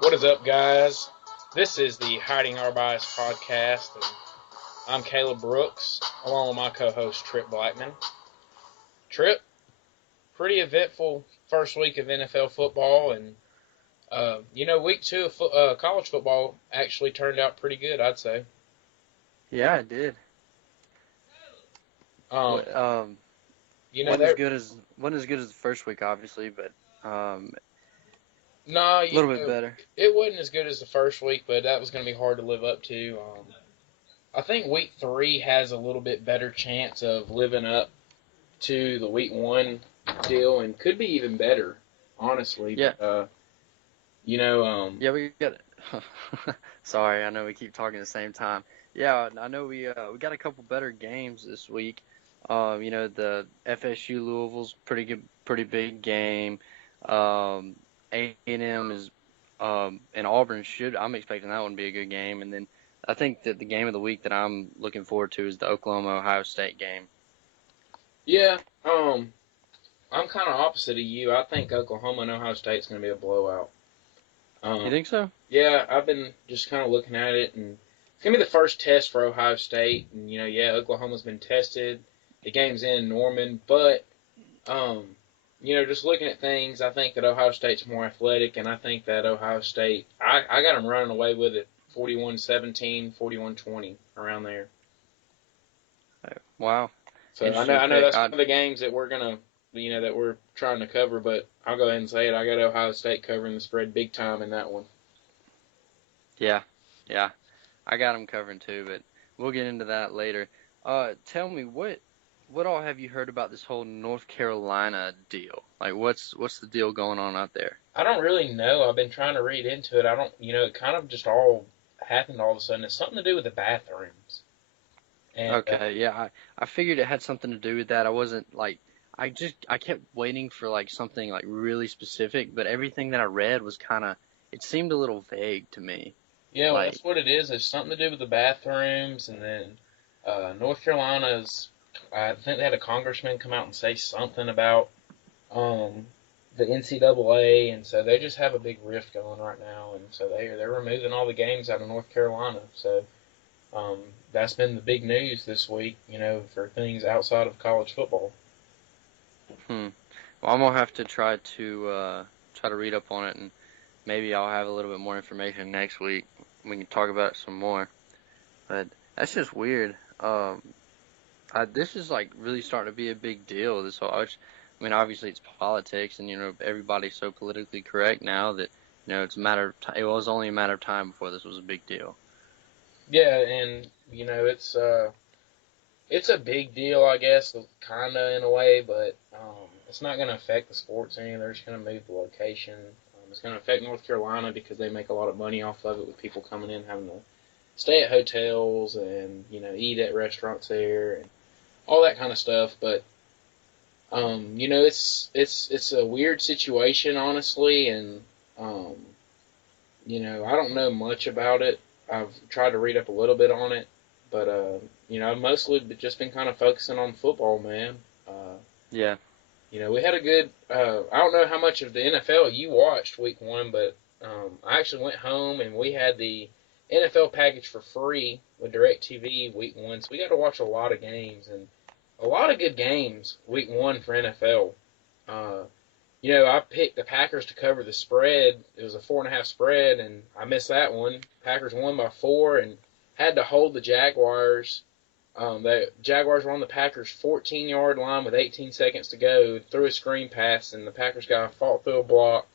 What is up, guys? This is the Hiding Our Bias podcast, and I'm Caleb Brooks, along with my co-host Tripp Blackmon. Tripp, pretty eventful first week of NFL football, and week 2 of college football actually turned out pretty good, I'd say. Yeah, it did. Um, Wa- there. wasn't as good as the first week, obviously, but a No, little bit better. it wasn't as good as the first week, but that was going to be hard to live up to. I think week 3 has a little bit better chance of living up to the week 1 deal and could be even better, honestly. Yeah, But, yeah, we got it. Sorry, I know we keep talking at the same time. Yeah, I know we got a couple better games this week. The FSU Louisville's pretty good, pretty big game. A&M is and Auburn I'm expecting that one to be a good game. And then I think that the game of the week that I'm looking forward to is the Oklahoma-Ohio State game. yeah, I'm kind of opposite of you. I think Oklahoma and Ohio State's going to be a blowout. You think so? Yeah, I've been just kind of looking at it, and it's going to be the first test for Ohio State. And, Oklahoma's been tested. The game's in Norman, but, just looking at things, I think that Ohio State's more athletic, and I think that Ohio State, I got them running away with it 41-17, 41-20, around there. Wow. So Interesting I know pick. that's one of the games that that we're trying to cover, but I'll go ahead and say it. I got Ohio State covering the spread big time in that one. Yeah, yeah. I got them covering too, but we'll get into that later. Tell me what all have you heard about this whole North Carolina deal? Like, what's the deal going on out there? I don't really know. I've been trying to read into it. I don't, it kind of just all happened all of a sudden. It's something to do with the bathrooms. And Okay, yeah, I figured it had something to do with that. I wasn't like I kept waiting for like something like really specific, but everything that I read was kind of it seemed a little vague to me. yeah, well, Like, that's what it is. It's something to do with the bathrooms. And then North Carolina's, I think they had a congressman come out and say something about um, the NCAA, and so they just have a big rift going right now, and so they're removing all the games out of North Carolina. So um, that's been the big news this week, for things outside of college football. hmm. Well, I'm gonna have to try to read up on it, and maybe I'll have a little bit more information next week. We can talk about it some more. But that's just weird. This is like really starting to be a big deal. I mean, obviously it's politics, and everybody's so politically correct now that it's a matter of it was only a matter of time before this was a big deal. Yeah, and it's a big deal, I guess, kind of in a way, but it's not going to affect the sports any. They're just going to move the location. It's going to affect North Carolina because they make a lot of money off of it with people coming in having to stay at hotels and eat at restaurants there and all that kind of stuff. But it's a weird situation, honestly, and um, I don't know much about it. I've tried to read up a little bit on it, but I've mostly just been kind of focusing on football, man. Uh, Yeah. we had a good. I don't know how much of the NFL you watched week 1, but I actually went home and we had the NFL package for free with DirecTV week 1, so we got to watch a lot of games and a lot of good games week 1 for NFL. Uh, I picked the Packers to cover the spread. It was a 4.5 spread, and I missed that one. Packers won by 4 and had to hold the Jaguars. The Jaguars were on the Packers' 14-yard line with 18 seconds to go, threw a screen pass, and the Packers guy fought through a block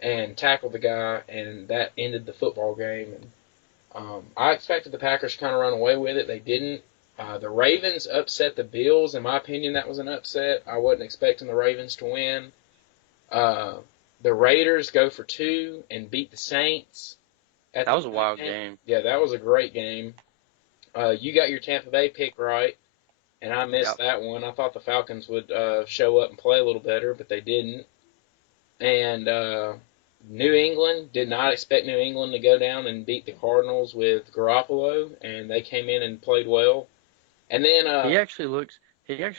and tackled the guy, and that ended the football game. And I expected the Packers to kind of run away with it. They didn't. The Ravens upset the Bills. In my opinion, that was an upset. I wasn't expecting the Ravens to win. Uh, the Raiders go for 2 and beat the Saints. That was a wild game. Yeah, that was a great game. You got your Tampa Bay pick right, and I missed Yep. that one. I thought the Falcons would show up and play a little better, but they didn't. And New England, did not expect New England to go down and beat the Cardinals with Garoppolo, and they came in and played well. And then He actually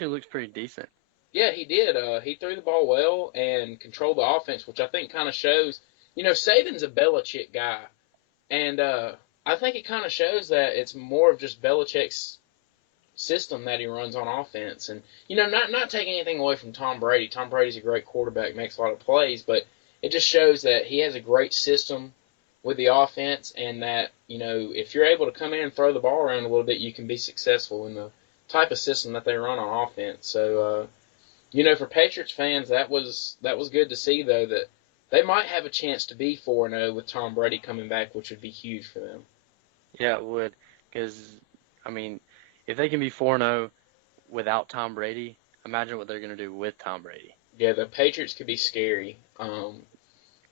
looks pretty decent. yeah, he did. He threw the ball well and controlled the offense, which I think kind of shows. Saban's a Belichick guy, and I think it kind of shows that it's more of just Belichick's system that he runs on offense. And not taking anything away from Tom Brady. Tom Brady's a great quarterback, makes a lot of plays, but it just shows that he has a great system with the offense, and that if you're able to come in and throw the ball around a little bit, you can be successful in the type of system that they run on offense. So for Patriots fans, that was good to see, though, that they might have a chance to be 4-0 with Tom Brady coming back, which would be huge for them. Yeah, it would. Because, I mean, if they can be 4-0 without Tom Brady, imagine what they're going to do with Tom Brady. Yeah, the Patriots could be scary.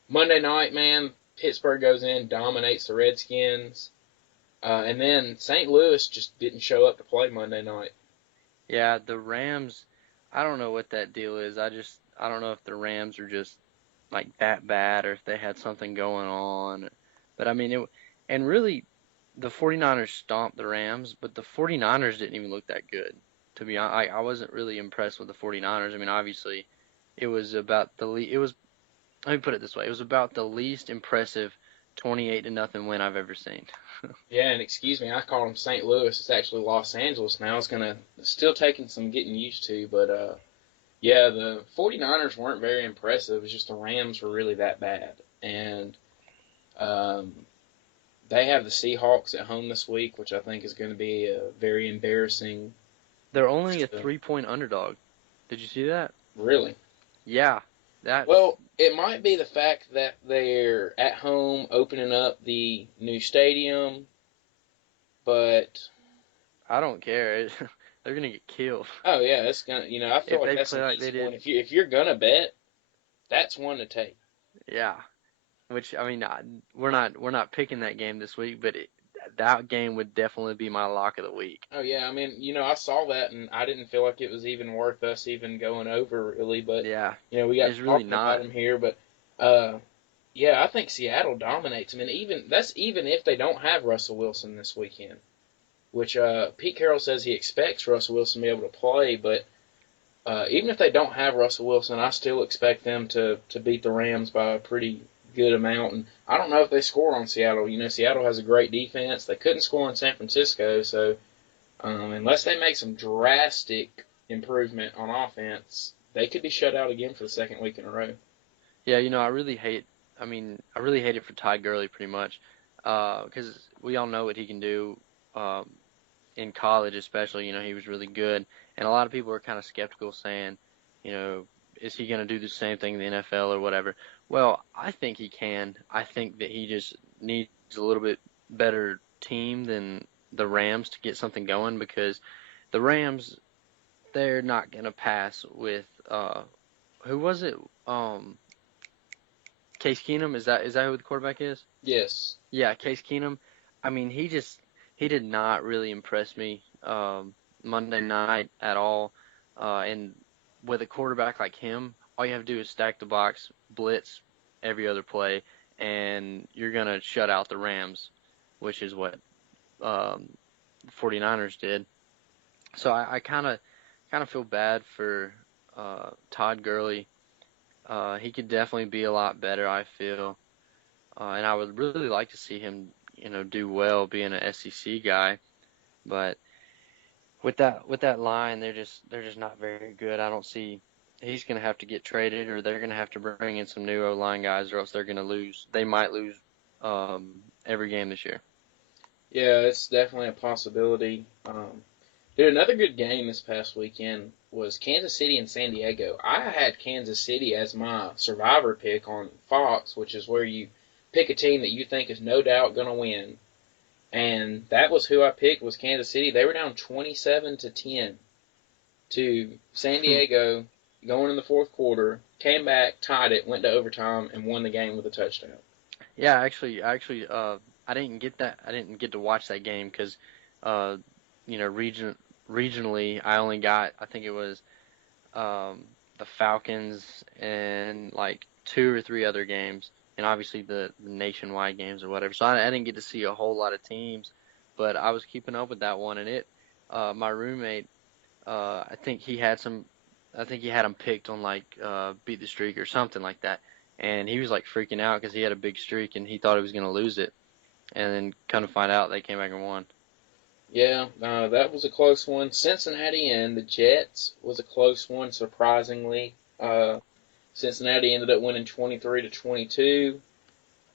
Monday night, man, Pittsburgh goes in, dominates the Redskins. And then St. Louis just didn't show up to play Monday night. Yeah, the Rams, I don't know what that deal is. I don't know if the Rams are just like that bad or if they had something going on. But I mean, and really, the 49ers stomped the Rams, but the 49ers didn't even look that good. To be honest, I wasn't really impressed with the 49ers. I mean, obviously, it was about let me put it this way. It was about the least impressive 28-0 win I've ever seen. Yeah, and excuse me, I call them St. Louis. It's actually Los Angeles now. It's still taking some getting used to, but yeah, the 49ers weren't very impressive. It's just the Rams were really that bad. And um, they have the Seahawks at home this week, which I think is going to be a very embarrassing. They're only a 3-point underdog. Did you see that? Really? Yeah. That's Well, it might be the fact that they're at home opening up the new stadium, but I don't care. They're gonna get killed oh yeah, it's gonna. I feel if like they that's play an like they easy one. did. If you're gonna bet, that's one to take. Yeah. Which I mean, we're not picking that game this week, but that game would definitely be my lock of the week. Oh yeah, I mean, I saw that and I didn't feel like it was even worth us even going over really, but Yeah. we got It's really talking about not. them here, but uh, yeah, I think Seattle dominates them, and that's even if they don't have Russell Wilson this weekend, which Pete Carroll says he expects Russell Wilson to be able to play, but even if they don't have Russell Wilson, I still expect them to beat the Rams by a pretty good amount. And I don't know if they score on Seattle. Seattle has a great defense. They couldn't score on San Francisco, so unless they make some drastic improvement on offense, they could be shut out again for the second week in a row. Yeah, I really hate. I mean, I really hate it for Todd Gurley pretty much, because we all know what he can do. Um, in college especially, he was really good. And a lot of people are kind of skeptical saying, you know, is he going to do the same thing in the NFL or whatever? Well, I think he can. I think that he just needs a little bit better team than the Rams to get something going, because the Rams, they're not going to pass with, who was it? Case Keenum, is that who the quarterback is? Yes. Yeah, Case Keenum. I mean, he did not really impress me Monday night at all. And with a quarterback like him, all you have to do is stack the box, blitz every other play, and you're gonna shut out the Rams, which is what the 49ers did. So I kind of feel bad for Todd Gurley. He could definitely be a lot better, I feel. And I would really like to see him, do well being an SEC guy. But with that line, they're just not very good. I don't see he's going to have to get traded, or they're going to have to bring in some new O-line guys, or else they're going to lose. They might lose every game this year. Yeah, it's definitely a possibility. Dude, another good game this past weekend was Kansas City and San Diego. I had Kansas City as my survivor pick on Fox, which is where you pick a team that you think is no doubt going to win. And that was who I picked, was Kansas City. They were down 27-10 to San Diego going in the fourth quarter, came back, tied it, went to overtime, and won the game with a touchdown. Yeah, actually, I didn't get that. I didn't get to watch that game because, uh, regionally, I only got. I think it was the Falcons and like two or three other games, and obviously the nationwide games or whatever. So I didn't get to see a whole lot of teams, but I was keeping up with that one, and my roommate, I think he had some. I think he had him picked on like beat the streak or something like that, and he was like freaking out because he had a big streak and he thought he was going to lose it. And then come to find out, they came back and won. Yeah, that was a close one. Cincinnati and the Jets was a close one, surprisingly. Cincinnati ended up winning 23-22.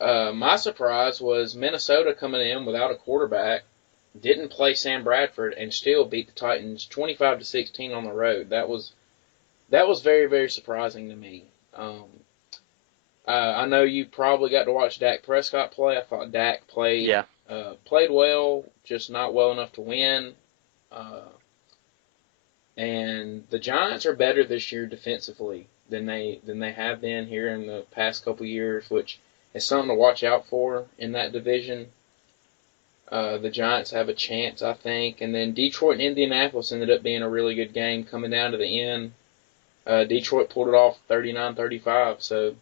My surprise was Minnesota coming in without a quarterback, didn't play Sam Bradford, and still beat the Titans 25-16 on the road. That was very, very surprising to me. I know you probably got to watch Dak Prescott play. I thought Dak Yeah. played well, just not well enough to win. Uh, and the Giants are better this year defensively than they have been here in the past couple years, which is something to watch out for in that division. The Giants have a chance, I think. And then Detroit and Indianapolis ended up being a really good game coming down to the end. Detroit pulled it off 39-35. So,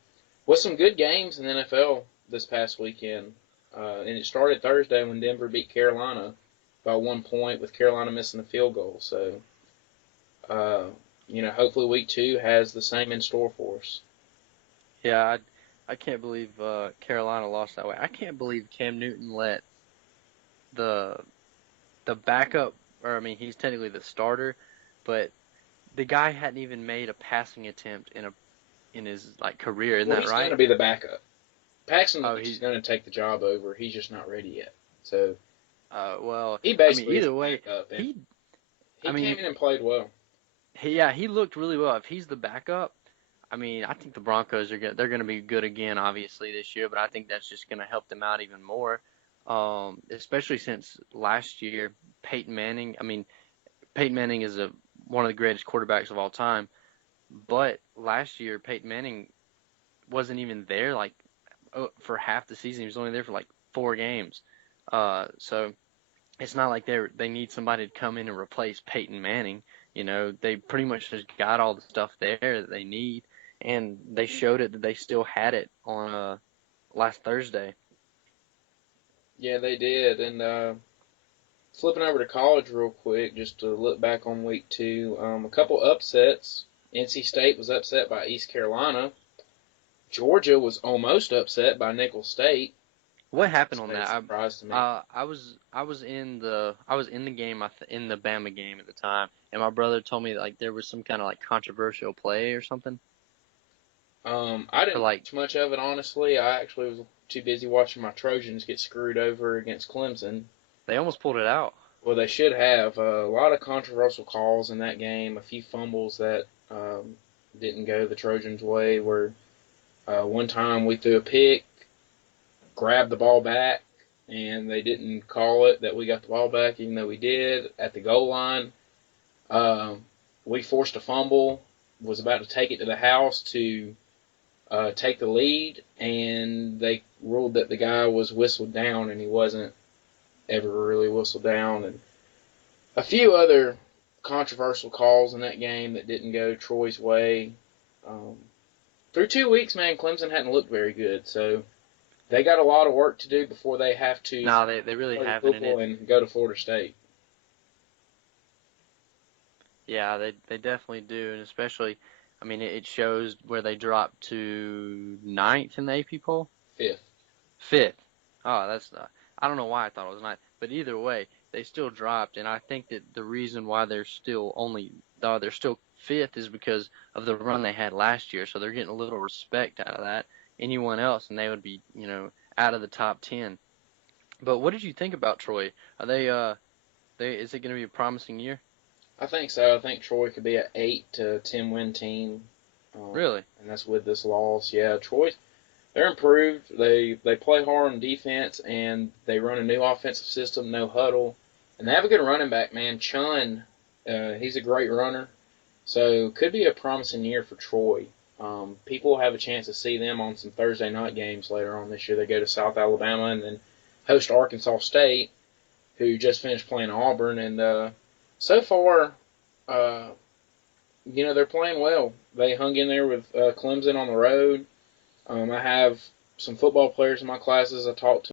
with some good games in the NFL this past weekend. And it started Thursday when Denver beat Carolina by 1 point with Carolina missing the field goal. So, hopefully week 2 has the same in store for us. Yeah, I can't believe Carolina lost that way. I can't believe Cam Newton let the backup, or I mean, he's technically the starter, but the guy hadn't even made a passing attempt in his like career. Isn't that He's right? going to be the backup. Paxton He's going to take the job over. He's just not ready yet. So well, he basically either way, he I mean, came in and played well. he looked really well. If he's the backup, I mean, I think the Broncos they're gonna be good again, obviously this year, but I think that's just gonna help them out even more. Especially since last year Peyton Manning. I mean, Peyton Manning is one of the greatest quarterbacks of all time, but last year Peyton Manning wasn't even there like for half the season. He was only there for like 4 games. So it's not like they need somebody to come in and replace Peyton Manning. They pretty much just got all the stuff there that they need, and they showed it that they still had it on last Thursday. Yeah, they did. And flipping over to college real quick, just to look back on week 2, a couple upsets. NC State was upset by East Carolina. Georgia was almost upset by Nicholls State. What happened on that? Surprise to me. I was in the game in the Bama game at the time, and my brother told me like there was some kind of like controversial play or something. I didn't watch much of it, honestly. I actually was too busy watching my Trojans get screwed over against Clemson. They almost pulled it out. Well, they should have. A lot of controversial calls in that game. A few fumbles that didn't go the Trojans' way. Where one time we threw a pick, grabbed the ball back, and they didn't call it that we got the ball back, even though we did at the goal line. We forced a fumble, was about to take it to the house to take the lead, and they ruled that the guy was whistled down, and he wasn't ever really whistled down. And a few other controversial calls in that game that didn't go Troy's way. Through 2 weeks, man, Clemson hadn't looked very good, so they got a lot of work to do before they have to. No, they really haven't. And go to Florida State. Yeah, they definitely do, and especially, I mean, it shows where they dropped to 9th in the AP poll. 5th. Oh, that's I don't know why I thought it was 9th, but either way, they still dropped, and I think that the reason why they're still 5th is because of the run they had last year, so they're getting a little respect out of that. Anyone else, and they would be, out of the top 10. But what did you think about Troy? Are they is it going to be a promising year? I think so. I think Troy could be an 8 to 10 win team. Really? And that's with this loss. Yeah, Troy, they're improved. They play hard on defense, and they run a new offensive system, no huddle. And they have a good running back, man. Chun, he's a great runner. So could be a promising year for Troy. People have a chance to see them on some Thursday night games later on this year. They go to South Alabama and then host Arkansas State, who just finished playing Auburn. And so far, they're playing well. They hung in there with Clemson on the road. I have some football players in my classes I talked to